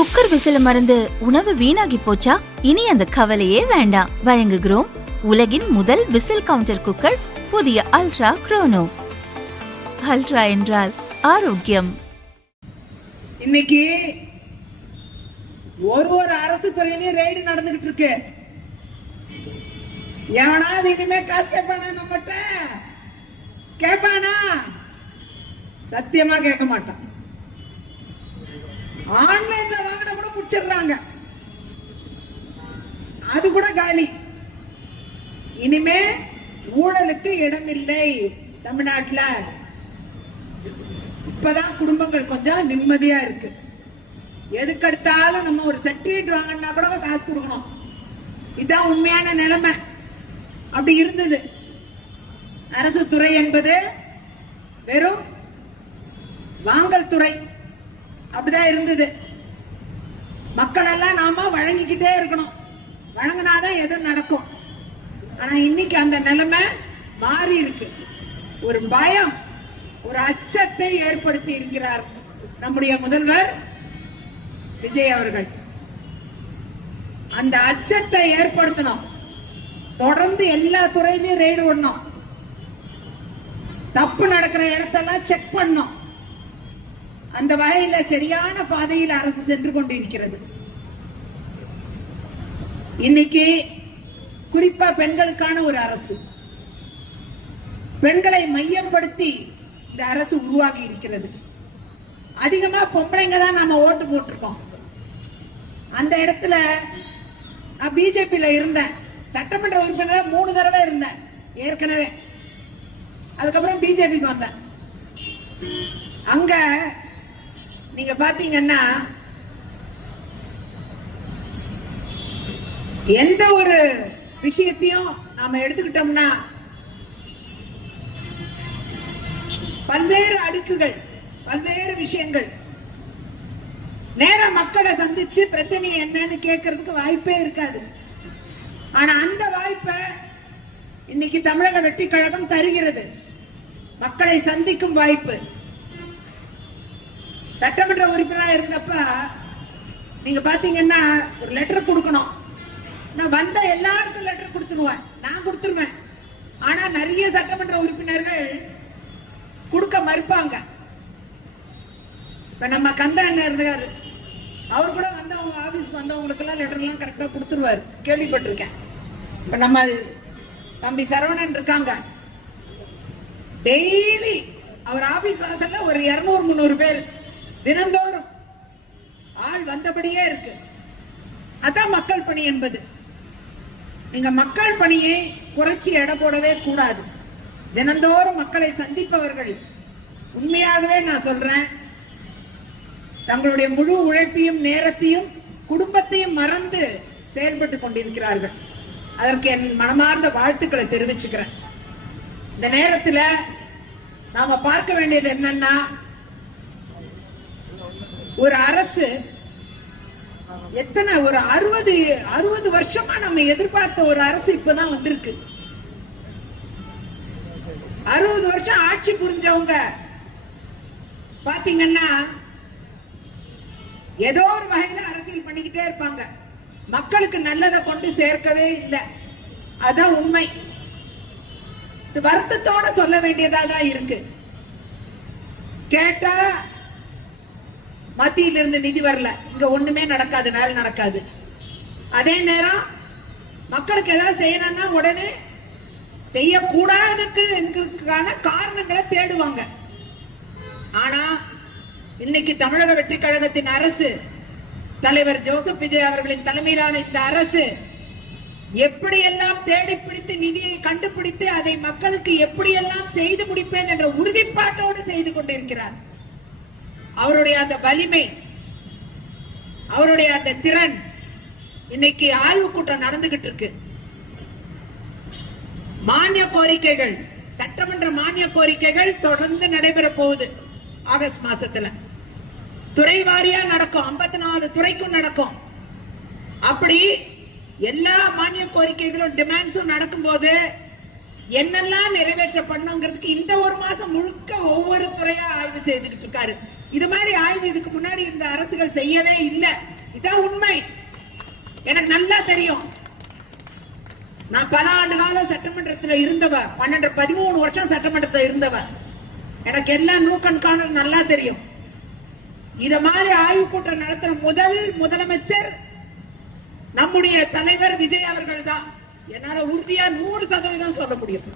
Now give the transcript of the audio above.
Cooker விசில மறந்து உணவு வீணாகி போச்சா? இனி அந்த கவலையே வேண்டாம். வழங்குகிறோம் உலகின் முதல் விசில் கவுண்டர் குக்கர், புதிய அல்ட்ரா குரோனோ. அல்ட்ரா என்றால் ஆரோக்கியம். இன்னைக்கு ஒரு அரசு துறையிலையும் ரெய்டு நடந்துகிட்டு இருக்கு. எவனாவது இனிமே காசு கேட்பானா? நம்மகிட்ட கேட்பானா? சத்தியமா கேட்க மாட்டான். ஆன்லைன்ல வாங்கின கூட புடிச்சிடுறாங்க, அது கூட காலி. இனிமே ஊழலுக்கு இடமில்லை தமிழ்நாட்டுல. இப்பதான் குடும்பங்கள் கொஞ்சம் நிம்மதியா இருக்கு. எதுக்கெடுத்தாலும் நம்ம ஒரு சர்டிபிகேட் வாங்கினா கூட காசு கொடுக்கணும். இதுதான் உண்மையான நிலைமை. அப்படி இருந்தது. அரசு துறை என்பது வெறும் வாங்கல் துறை, அப்படிதான் இருந்தது. மக்கள் எல்லாம் நாம வழங்கிக்கிட்டே இருக்கணும், வழங்கினாதான் எதுவும் நடக்கும். ஆனா இன்னைக்கு அந்த நிலைமை மாறி இருக்கு. ஒரு பயம், ஒரு அச்சத்தை ஏற்படுத்தி இருக்கிறார் நம்முடைய முதல்வர் விஜய் அவர்கள். அந்த அச்சத்தை ஏற்படுத்தணும். தொடர்ந்து எல்லா துறையிலும் ரெய்டு பண்ணணும். தப்பு நடக்கிற இடத்தெல்லாம் செக் பண்ணணும். அந்த வகையில சரியான பாதையில் அரசு சென்று கொண்டிருக்கிறது. இன்னைக்கு குறிப்பா பெண்களுக்கான ஒரு அரசு, பெண்களை மையப்படுத்தி இந்த அரசு உருவாகி இருக்கிறது. அதிகமா பொம்பளைங்க தான் நாம ஓட்டு போட்டிருக்கோம். அந்த இடத்துல நான் பிஜேபியில இருந்தேன், சட்டமன்ற உறுப்பினர் 3 தடவை இருந்தேன் ஏற்கனவே. அதுக்கப்புறம் பிஜேபிக்கு வந்தேன். அங்க நீங்க பாத்தீங்கன்னா எந்த ஒரு விஷயத்தையும் நாம எடுத்துக்கிட்டோம்னா பல்வேறு அடுக்குகள், பல்வேறு விஷயங்கள். நேர மக்களை சந்திச்சு பிரச்சனை என்னன்னு கேட்கறதுக்கு வாய்ப்பே இருக்காது. ஆனா அந்த வாய்ப்பை இன்னைக்கு தமிழக வெற்றி கழகம் தருகிறது. மக்களை சந்திக்கும் வாய்ப்பு. சட்டமன்ற உறுப்பினராக இருந்தப்ப நீங்க பாத்தீங்கன்னா ஒரு லெட்டர் கொடுக்கணும். நான் வந்த எல்லாருக்கும் லெட்டர் கொடுத்துருவேன், நான் கொடுத்துருவேன். ஆனா நிறைய சட்டமன்ற உறுப்பினர்கள் கொடுக்க மறுப்பாங்க. இப்ப நம்ம கந்தா அண்ணன் இருந்தாரு, அவர் கூட வந்தவங்க ஆபீஸ் வந்தவங்களுக்கு எல்லாம் லெட்டர் எல்லாம் கரெக்டா கொடுத்துருவாரு, கேள்விப்பட்டிருக்கேன். இப்ப நம்ம தம்பி சரவணன் இருக்காங்க, டெய்லி அவர் ஆபீஸ் வாசல்ல ஒரு 200-300 பேர் தினந்தோறும் ஆள் வந்தபடியே இருக்கு. அதான் மக்கள் பணி என்பது. நீங்க மக்கள் பணியை குறைச்சி எடை போடவே கூடாது. தினந்தோறும் மக்களை சந்திப்பவர்கள் உண்மையாகவே நான் சொல்றேன், தங்களுடைய முழு உழைப்பையும் நேரத்தையும் குடும்பத்தையும் மறந்து செயல்பட்டு கொண்டிருக்கிறார்கள். அதற்கு என் மனமார்ந்த வாழ்த்துக்களை தெரிவிச்சுக்கிறேன். இந்த நேரத்தில் நாம பார்க்க வேண்டியது என்னன்னா, ஒரு அரசு எத்தனை ஒரு 60 வருஷமா நம்ம எதிர்பார்த்த ஒரு அரசு இப்பதான் வந்திருக்கு. 60 வருஷம் ஆட்சி புரிஞ்சவங்க பாத்தீங்கன்னா ஏதோ ஒரு வகையில அரசியல் பண்ணிக்கிட்டே இருப்பாங்க. மக்களுக்கு நல்லதை கொண்டு சேர்க்கவே இல்லை. அதான் உண்மை. வருத்தத்தோட சொல்ல வேண்டியதா தான் இருக்கு. கேட்டா மத்தியிலிருந்து நிதி வரல, இங்க ஒண்ணுமே நடக்காது, வேலை நடக்காது. அதே நேரம் மக்களுக்கு ஏதாவது செய்யணும்னா உடனே செய்யக்கூடாதுக்கான காரணங்களை தேடுவாங்க. ஆனா இன்னைக்கு தமிழக வெற்றி கழகத்தின் அரசு, தலைவர் ஜோசப் விஜய் அவர்களின் தலைமையிலான இந்த அரசு எப்படியெல்லாம் தேடி பிடித்து நிதியை கண்டுபிடித்து அதை மக்களுக்கு எப்படியெல்லாம் செய்து முடிப்பேன் என்ற உறுதிப்பாட்டோடு செய்து கொண்டிருக்கிறார். அவருடைய அந்த வலிமை, அவருடைய அந்த திறன். இன்னைக்கு ஆய்வு கூட்டம் நடந்துகிட்டு இருக்கு. மானிய கோரிக்கைகள், சட்டமன்ற மானிய கோரிக்கைகள் தொடர்ந்து நடைபெற போகுது. ஆகஸ்ட் மாசத்துல துறை வாரியா நடக்கும், 54 துறைக்கும் நடக்கும். அப்படி எல்லா மானிய கோரிக்கைகளும் டிமாண்ட்ஸும் நடக்கும் போது என்னெல்லாம் நிறைவேற்றப்படணுங்கிறதுக்கு இந்த ஒரு மாசம் முழுக்க ஒவ்வொரு துறையா ஆய்வு செய்துகிட்டு இருக்காரு இது மாதிரி ஆய்வு இதுக்கு முன்னாடி இந்த அரசுகள் செய்யவே இல்லை. இதான் உண்மை. எனக்கு நல்லா தெரியும். நான் பல ஆண்டு காலம் சட்டமன்றத்தில் இருந்தவர், 13 வருஷம் சட்டமன்றத்தில் இருந்தவர். எனக்கு எல்லாம் நூக்கண்காணல் நல்லா தெரியும். இத மாதிரி ஆய்வு கூட்டம் நடத்துற முதலமைச்சர் நம்முடைய தலைவர் விஜய் அவர்கள் தான். என்னால உறுதியா 100% சொல்ல முடியும்.